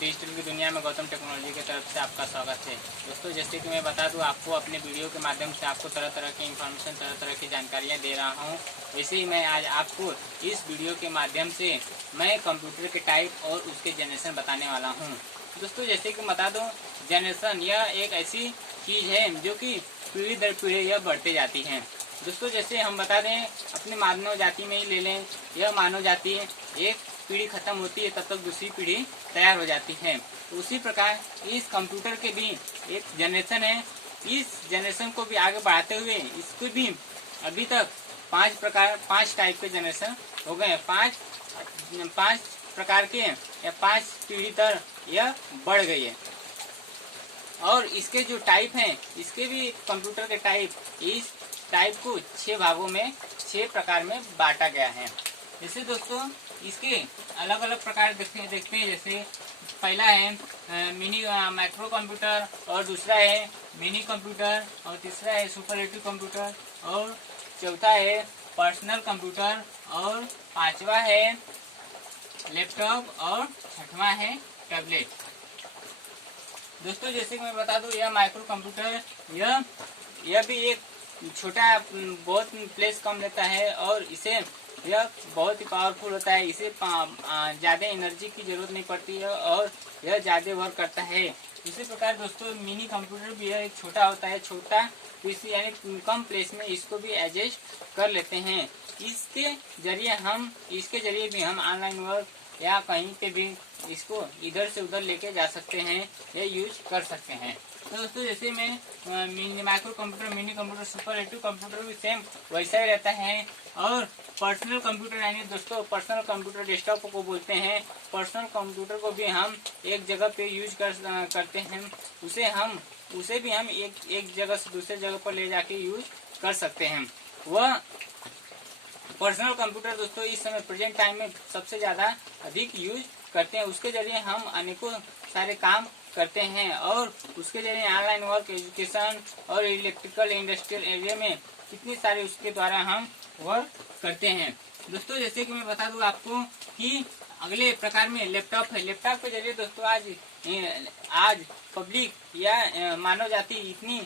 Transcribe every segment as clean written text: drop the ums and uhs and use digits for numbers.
Digital की दुनिया में गौतम टेक्नोलॉजी की तरफ से आपका स्वागत है। दोस्तों, जैसे कि मैं बता दूं आपको, अपने वीडियो के माध्यम से आपको तरह तरह की इन्फॉर्मेशन, तरह तरह की जानकारियां दे रहा हूं। वैसे ही मैं आज आपको इस वीडियो के माध्यम से मैं कंप्यूटर के टाइप और उसके जनरेशन बताने वाला हूँ। दोस्तों, जैसे कि बता दूँ, जनरेशन यह एक ऐसी चीज़ है जो कि पीढ़ी दर पीढ़ी यह बढ़ती जाती है। दोस्तों, जैसे हम बता दें, अपने मानव जाति में ही ले लें, यह मानव जाति एक पीढ़ी खत्म होती है तब तक दूसरी पीढ़ी तैयार हो जाती है। उसी प्रकार इस कंप्यूटर के भी एक जनरेशन है। इस जनरेशन को भी आगे बढ़ाते हुए इसको भी अभी तक पांच टाइप के जनरेशन हो गए। पांच प्रकार के या 5 पीढ़ी तक यह बढ़ गई है। और इसके जो टाइप हैं, इसके भी कंप्यूटर के टाइप, इस टाइप को 6 भागों में 6 प्रकार में बांटा गया है। जैसे दोस्तों, इसके अलग अलग प्रकार देखते हैं। जैसे पहला है मिनी माइक्रो कंप्यूटर, और दूसरा है मिनी कंप्यूटर, और तीसरा है सुपरलेटिव कंप्यूटर, और चौथा है पर्सनल कंप्यूटर, और पांचवा है लैपटॉप, और छठवां है टैबलेट। दोस्तों, जैसे कि मैं बता दूं, यह माइक्रो कंप्यूटर यह भी एक छोटा, बहुत प्लेस कम लेता है, और इसे यह बहुत ही पावरफुल होता है। इसे ज़्यादा एनर्जी की जरूरत नहीं पड़ती है, और यह ज़्यादा वर्क करता है। इसी प्रकार दोस्तों, मिनी कंप्यूटर भी यह एक छोटा होता है। छोटा पीसी यानी कम प्लेस में इसको भी एडजस्ट कर लेते हैं। इसके जरिए भी हम ऑनलाइन वर्क या कहीं पे भी इसको इधर से उधर लेके जा सकते हैं, या यूज कर सकते हैं। तो दोस्तों, जैसे मैं micro computer, mini computer, superlative computer भी सेम वैसा ही रहता है। और पर्सनल कंप्यूटर यानी दोस्तों, पर्सनल कंप्यूटर डेस्कटॉप को बोलते हैं। पर्सनल कंप्यूटर को भी हम एक जगह पे यूज करते हैं। उसे भी हम एक जगह से दूसरे जगह पर ले जाके यूज कर सकते हैं। वह पर्सनल कंप्यूटर दोस्तों इस समय प्रेजेंट टाइम में सबसे ज्यादा अधिक यूज करते हैं। उसके जरिए हम अनेकों सारे काम करते हैं, और उसके जरिए ऑनलाइन वर्क, एजुकेशन और इलेक्ट्रिकल इंडस्ट्रियल एरिया में कितनी सारे उसके द्वारा हम वर्क करते हैं। दोस्तों, जैसे कि मैं बता दूं आपको कि अगले प्रकार में लैपटॉप है। लैपटॉप के जरिए दोस्तों आज पब्लिक या मानव जाति इतनी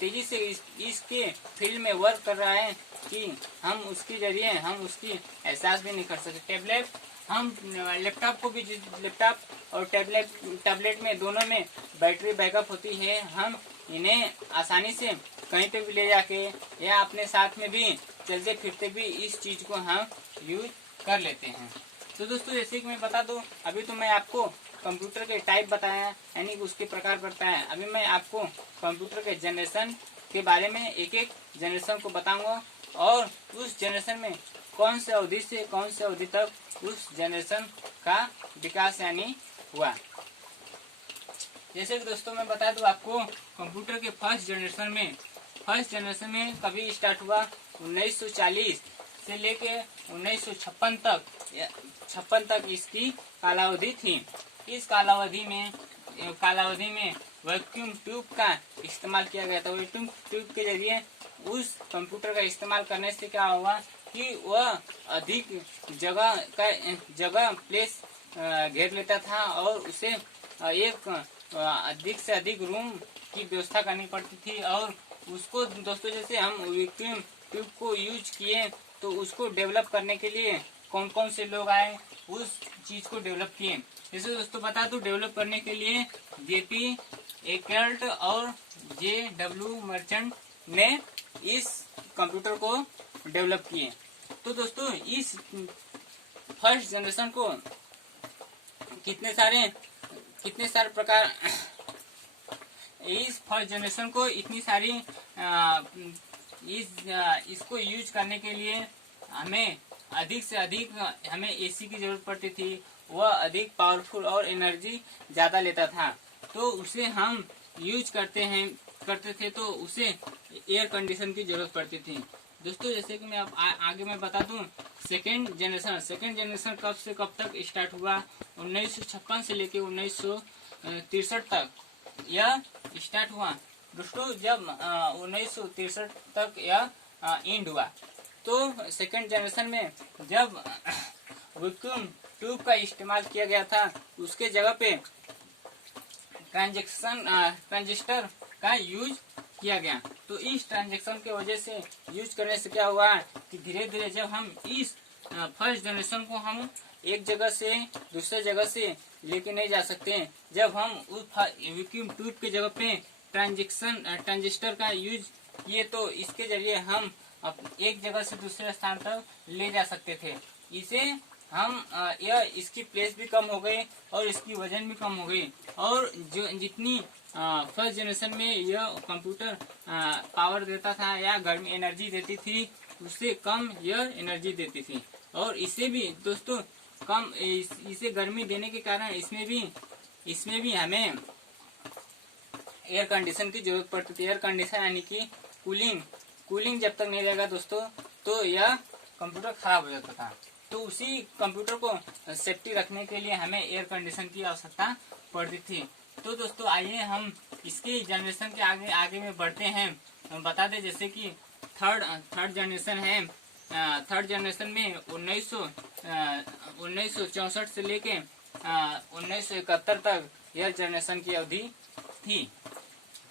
तेजी से इसके फील्ड में वर्क कर रहा है कि हम उसके जरिए हम उसकी एहसास भी नहीं कर सकते। टैबलेट, हम लैपटॉप को भी, लैपटॉप और टैबलेट में दोनों में बैटरी बैकअप होती है। हम इन्हें आसानी से कहीं पे भी ले जाके या अपने साथ में भी चलते फिरते भी इस चीज को हम यूज कर लेते हैं। तो दोस्तों, जैसे कि मैं बता दूं, अभी तो मैं आपको कंप्यूटर के टाइप बताया, यानी उसके प्रकार बताया। अभी मैं आपको कंप्यूटर के जनरेशन के बारे में एक एक जनरेशन को बताऊंगा, और उस जनरेशन में कौन से अवधि से कौन से अवधि तक उस जनरेशन का विकास यानी हुआ। जैसे कि दोस्तों, मैं बता दूं आपको, कंप्यूटर के फर्स्ट जनरेशन में कभी स्टार्ट हुआ 1940 से लेके 1956 तक इसकी कालावधि थी। इस कालावधि में वैक्यूम ट्यूब का इस्तेमाल किया गया था। वैक्यूम ट्यूब के जरिए उस कंप्यूटर का इस्तेमाल करने से क्या हुआ कि वह अधिक जगह प्लेस घेर लेता था, और उसे एक अधिक से अधिक रूम की व्यवस्था करनी पड़ती थी। और उसको दोस्तों, जैसे हम वैक्यूम ट्यूब को यूज किए, तो उसको डेवलप करने के लिए कौन कौन से लोग आए, उस चीज को डेवलप किए। जैसे दोस्तों बता दूं, डेवलप करने के लिए जेपी एकर्ट और जेडब्ल्यू मर्चेंट ने इस कंप्यूटर को डेवलप किए। तो दोस्तों, इस फर्स्ट जनरेशन को कितने सारे प्रकार, इस फर्स्ट जनरेशन को इतनी सारी इसको यूज करने के लिए हमें अधिक से अधिक एसी की जरूरत पड़ती थी। वह अधिक पावरफुल और एनर्जी ज्यादा लेता था, तो उसे हम यूज करते थे, तो उसे एयर कंडीशन की जरूरत पड़ती थी। दोस्तों, जैसे कि मैं अब आगे मैं बता दूं, सेकेंड जनरेशन कब से कब तक स्टार्ट हुआ, 1956 से लेके 1963 तक यह स्टार्ट हुआ। दोस्तों, जब 1963 तक यह एंड हुआ, तो सेकेंड जनरेशन में जब वैक्यूम ट्यूब का इस्तेमाल किया गया था, उसके जगह पे ट्रांजिस्टर का यूज किया गया। तो इस ट्रांजेक्शन के वजह से यूज करने से क्या हुआ कि धीरे धीरे जब हम इस फर्स्ट जनरेशन को हम एक जगह से दूसरे जगह से लेके नहीं जा सकते, जब हम उस वैक्यूम ट्यूब के जगह पे ट्रांजिस्टर का यूज किए तो इसके जरिए हम एक जगह से दूसरे स्थान तक ले जा सकते थे। इसे हम इसकी प्लेस भी कम हो गई और इसकी वजन भी कम हो गई, और जो जितनी फर्स्ट जनरेशन में यह कंप्यूटर पावर देता था या गर्मी एनर्जी देती थी, उससे कम यह एनर्जी देती थी। और इसे भी दोस्तों कम इसे गर्मी देने के कारण इसमें भी हमें एयर कंडीशन की जरूरत पड़ती थी। एयर कंडीशन यानी कि कूलिंग जब तक नहीं रहेगा दोस्तों तो यह कंप्यूटर खराब हो जाता था। तो उसी कंप्यूटर को सेफ्टी रखने के लिए हमें एयर कंडीशन की आवश्यकता पड़ती थी। तो दोस्तों आइए हम इसके जनरेशन के आगे में बढ़ते हैं। हम बता दें जैसे कि थर्ड जनरेशन है। थर्ड जनरेशन में 1964 से लेके 1971 तक यह जनरेशन की अवधि थी।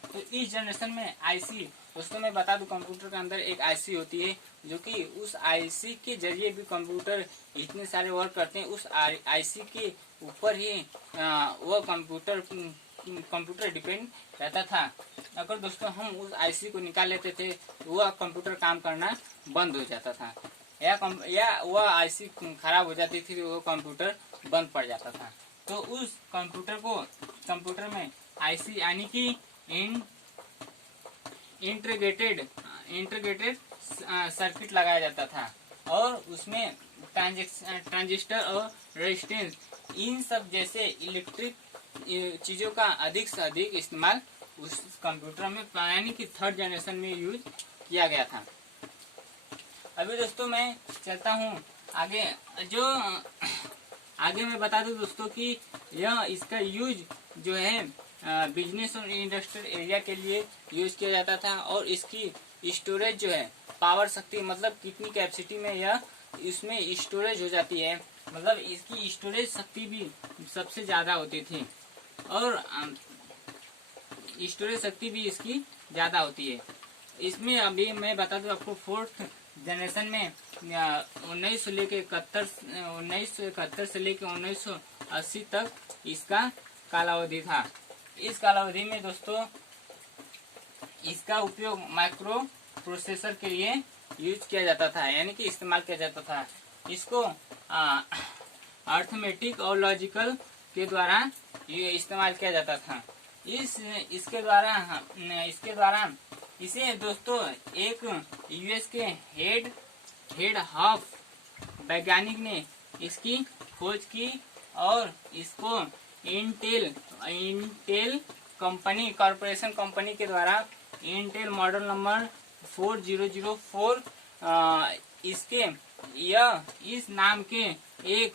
तो इस जनरेशन में आईसी, दोस्तों मैं बता दूं कंप्यूटर के अंदर एक आईसी होती है, जो कि उस आईसी के जरिए भी कंप्यूटर इतने सारे वर्क करते हैं। उस आईसी के ऊपर ही वह कंप्यूटर डिपेंड रहता था। अगर दोस्तों हम उस आईसी को निकाल लेते थे तो वह कंप्यूटर काम करना बंद हो जाता था, या वह आईसी खराब हो जाती थी तो वह कंप्यूटर बंद पड़ जाता था। तो उस कंप्यूटर में आईसी यानी कि इंटीग्रेटेड सर्किट लगाया जाता था, और उसमें ट्रांजिस्टर और रेजिस्टेंस इन सब जैसे इलेक्ट्रिक चीजों का अधिक से अधिक इस्तेमाल उस कंप्यूटर में यानी कि थर्ड जनरेशन में यूज किया गया था। अभी दोस्तों मैं चलता हूँ आगे। आगे मैं बता दूं दोस्तों कि यह इसका यूज जो है बिजनेस और इंडस्ट्रियल एरिया के लिए यूज किया जाता था। और इसकी स्टोरेज जो है पावर शक्ति, मतलब कितनी कैपेसिटी में यह इसमें स्टोरेज हो जाती है, मतलब इसकी स्टोरेज शक्ति भी सबसे ज्यादा होती थी, और स्टोरेज शक्ति भी इसकी ज्यादा होती है। इसमें अभी मैं बता दूं आपको फोर्थ जनरेशन में 1971 से लेकर 1980 तक इसका कालावधि था। इस कालावधि में दोस्तों इसका उपयोग माइक्रो प्रोसेसर के लिए यूज किया जाता था, यानी कि इस्तेमाल किया जाता था। इसको अर्थमेटिक और लॉजिकल के द्वारा ये इस्तेमाल किया जाता था। इसके द्वारा इसे दोस्तों एक यूएस के हेड हाफ वैज्ञानिक ने इसकी खोज की, और इसको इंटेल कॉर्पोरेशन कंपनी के द्वारा इंटेल मॉडल नंबर 4004 इस नाम के एक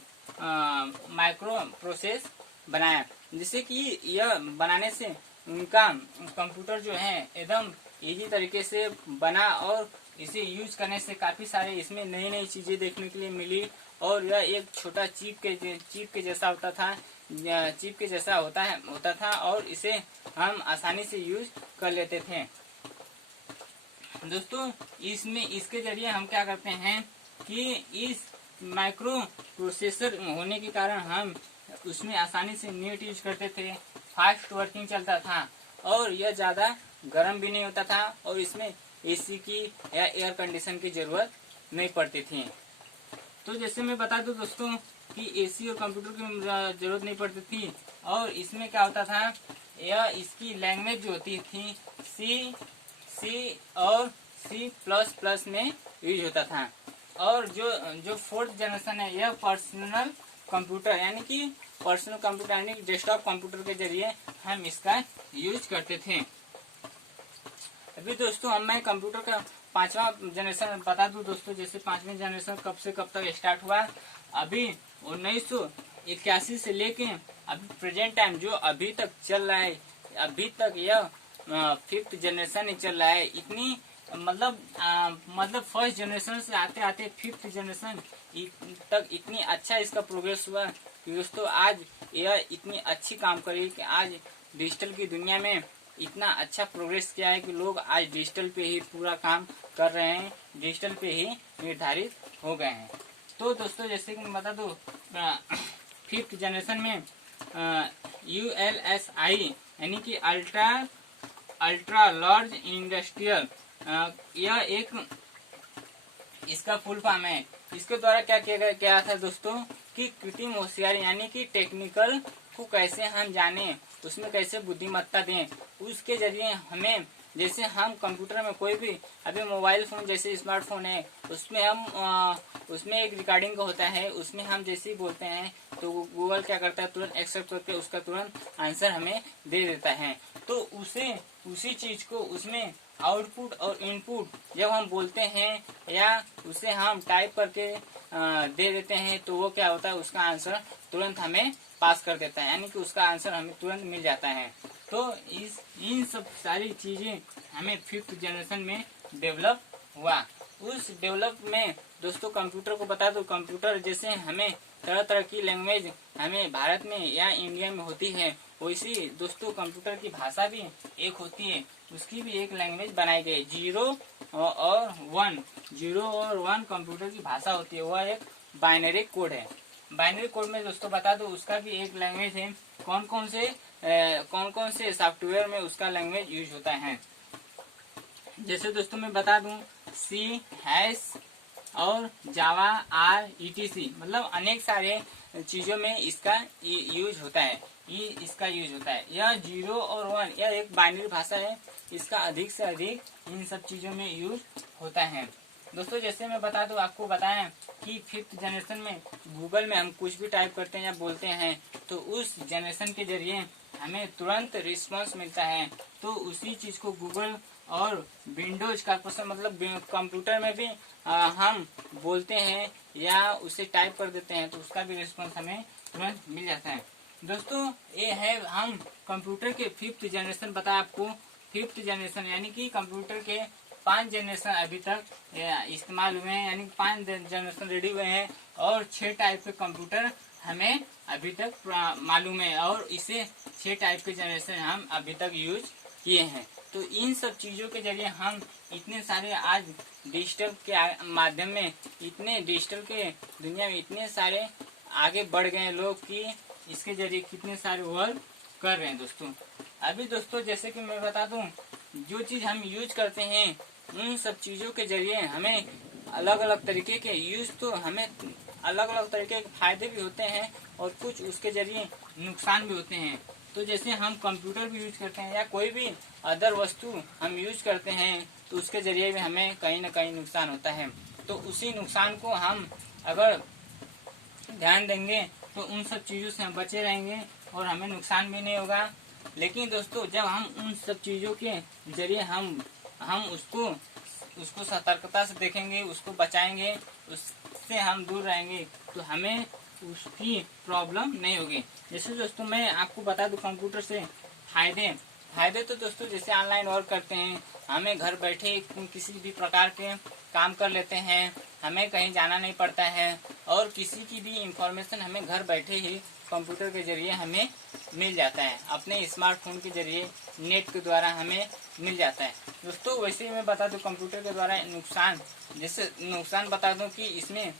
माइक्रो प्रोसेस बनाया, जिससे कि यह बनाने से उनका कंप्यूटर जो है एकदम इजी तरीके से बना, और इसे यूज करने से काफी सारे इसमें नई नई चीजें देखने के लिए मिली। और यह एक छोटा चिप के जैसा होता था, और इसे हम आसानी से यूज कर लेते थे। दोस्तों इसके जरिए हम क्या करते हैं कि इस माइक्रो प्रोसेसर होने के कारण हम उसमें आसानी से नेट यूज करते थे, फास्ट वर्किंग चलता था, और यह ज्यादा गर्म भी नहीं होता था, और इसमें एसी की या एयर कंडीशन की जरूरत नहीं पड़ती थी। तो जैसे मैं बता दूं दोस्तों कि एसी और कंप्यूटर की जरूरत नहीं पड़ती थी, और इसमें क्या होता था, यह इसकी लैंग्वेज जो होती थी सी और C++ में यूज होता था। और जो फोर्थ जनरेशन है यह पर्सनल कंप्यूटर यानी डेस्कटॉप कंप्यूटर के जरिए हम इसका यूज करते थे। अभी दोस्तों मैं कंप्यूटर का 5वां जनरेशन बता दूं दोस्तों। जैसे 5वें जनरेशन कब से कब तक स्टार्ट हुआ, अभी 1981 से लेके अभी प्रेजेंट टाइम जो अभी तक चल रहा है, अभी तक यह 5th जनरेशन ही चल रहा है। इतनी मतलब फर्स्ट जनरेशन से आते आते 5th जनरेशन तक इतनी अच्छा इसका प्रोग्रेस हुआ कि दोस्तों आज यह इतनी अच्छी काम कर रही है कि आज डिजिटल की दुनिया में इतना अच्छा प्रोग्रेस किया है कि लोग आज डिजिटल पे ही पूरा काम कर रहे हैं, डिजिटल पे ही निर्धारित हो गए हैं। तो दोस्तों जैसे कि मैं बता दूं 5th जनरेशन में ULSI यानी कि अल्ट्रा लार्ज इंडस्ट्रियल, यह एक इसका फुल फॉर्म है। इसके द्वारा क्या किया था दोस्तों कि कृत्रिम होशियारी यानी कि टेक्निकल को कैसे हम जाने, उसमें कैसे बुद्धिमत्ता दें, उसके जरिए हमें जैसे हम कंप्यूटर में कोई भी अभी मोबाइल फोन जैसे स्मार्टफोन है उसमें हम उसमें एक रिकॉर्डिंग होता है, उसमें हम जैसे ही बोलते हैं तो गूगल क्या करता है तुरंत एक्सेप्ट करके उसका तुरंत आंसर हमें दे देता है। तो उसी चीज को उसमें आउटपुट और इनपुट जब हम बोलते हैं या उसे हम टाइप करके दे देते हैं तो वो क्या होता है उसका आंसर तुरंत हमें पास कर देता है, यानी कि उसका आंसर हमें तुरंत मिल जाता है। तो इन सब सारी चीजें हमें 5th जनरेशन में डेवलप हुआ। उस डेवलप में दोस्तों कंप्यूटर को बता दो, कंप्यूटर जैसे हमें तरह तरह की लैंग्वेज हमें भारत में या इंडिया में होती है, वैसी दोस्तों कंप्यूटर की भाषा भी एक होती है, उसकी भी एक लैंग्वेज बनाई गई। 0 और 1 कंप्यूटर की भाषा होती है, वह एक बाइनरी कोड है। बाइनरी कोड में दोस्तों बता दो उसका भी एक लैंग्वेज है। कौन कौन से सॉफ्टवेयर में उसका लैंग्वेज यूज होता है, जैसे दोस्तों मैं बता दूं C, हैश और जावा, R, ETC, मतलब अनेक सारे चीजों में इसका यूज होता है। इसका यूज होता है। यह 0 और 1 यह एक बाइनरी भाषा है, इसका अधिक से अधिक इन सब चीजों में यूज होता है। दोस्तों जैसे मैं बता दूं आपको बताएं कि 5th जनरेशन में गूगल में हम कुछ भी टाइप करते हैं या बोलते हैं तो उस जनरेशन के जरिए हमें तुरंत रिस्पांस मिलता है। तो उसी चीज को गूगल और विंडोज का मतलब कंप्यूटर में भी हम बोलते हैं या उसे टाइप कर देते हैं तो उसका भी रिस्पांस हमें तुरंत मिल जाता है। दोस्तों ये है हम कंप्यूटर के 5th जनरेशन बताया आपको। 5th जनरेशन यानी कि कंप्यूटर के 5 जनरेशन अभी तक इस्तेमाल हुए हैं, यानी 5 जनरेशन रेडी हुए हैं और 6 टाइप के कंप्यूटर हमें अभी तक मालूम है और इसे 6 टाइप के जनरेशन हम अभी तक यूज किए हैं। तो इन सब चीजों के जरिए हम इतने सारे आज डिजिटल के माध्यम में इतने डिजिटल के दुनिया में इतने सारे आगे बढ़ गए लोग कि इसके जरिए कितने सारे वर्क कर रहे हैं। दोस्तों अभी दोस्तों जैसे कि मैं बता दूं जो चीज हम यूज करते हैं उन सब चीजों के जरिए हमें अलग अलग तरीके के यूज, तो हमें अलग अलग तरीके के फायदे भी होते हैं और कुछ उसके जरिए नुकसान भी होते हैं। तो जैसे हम कंप्यूटर भी यूज करते हैं या कोई भी अदर वस्तु हम यूज करते हैं तो उसके जरिए भी हमें कहीं ना कहीं नुकसान होता है। तो उसी नुकसान को हम अगर ध्यान देंगे तो उन सब चीजों से हम बचे रहेंगे और हमें नुकसान भी नहीं होगा। लेकिन दोस्तों जब हम उन सब चीजों के जरिए हम उसको सतर्कता से देखेंगे, उसको बचाएंगे, उससे हम दूर रहेंगे तो हमें उसकी प्रॉब्लम नहीं होगी। जैसे दोस्तों मैं आपको बता दूं कंप्यूटर से फायदे तो दोस्तों जैसे ऑनलाइन वर्क करते हैं, हमें घर बैठे किसी भी प्रकार के काम कर लेते हैं, हमें कहीं जाना नहीं पड़ता है और किसी की भी इंफॉर्मेशन हमें घर बैठे ही कंप्यूटर के जरिए हमें मिल जाता है, अपने स्मार्टफोन के जरिए नेट के द्वारा हमें मिल जाता है। दोस्तों वैसे ही मैं बता दूं कंप्यूटर के द्वारा नुकसान, जैसे नुकसान बता दूं कि इसमें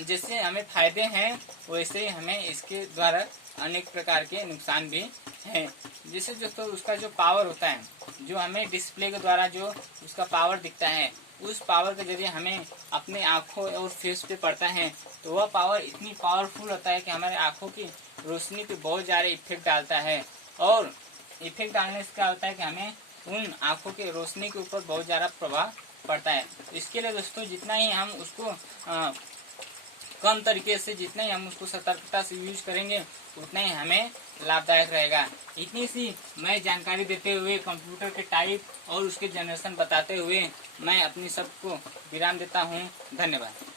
जैसे हमें फायदे हैं वैसे ही हमें इसके द्वारा अनेक प्रकार के नुकसान भी हैं। जैसे दोस्तों उसका जो पावर होता है, जो हमें डिस्प्ले के द्वारा जो उसका पावर दिखता है, उस पावर के जरिए हमें अपने आँखों और फेस पे पड़ता है तो वह पावर इतनी पावरफुल होता है कि हमारे आँखों की रोशनी पे बहुत ज़्यादा इफेक्ट डालता है और इफेक्ट डालने से क्या होता है कि हमें उन आँखों की रोशनी के ऊपर बहुत ज़्यादा प्रभाव पड़ता है। इसके लिए दोस्तों जितना ही हम उसको कम तरीके से, जितना ही हम उसको सतर्कता से यूज करेंगे उतना ही हमें लाभदायक रहेगा। इतनी सी मैं जानकारी देते हुए कंप्यूटर के टाइप और उसके जनरेशन बताते हुए मैं अपनी सबको विराम देता हूँ। धन्यवाद।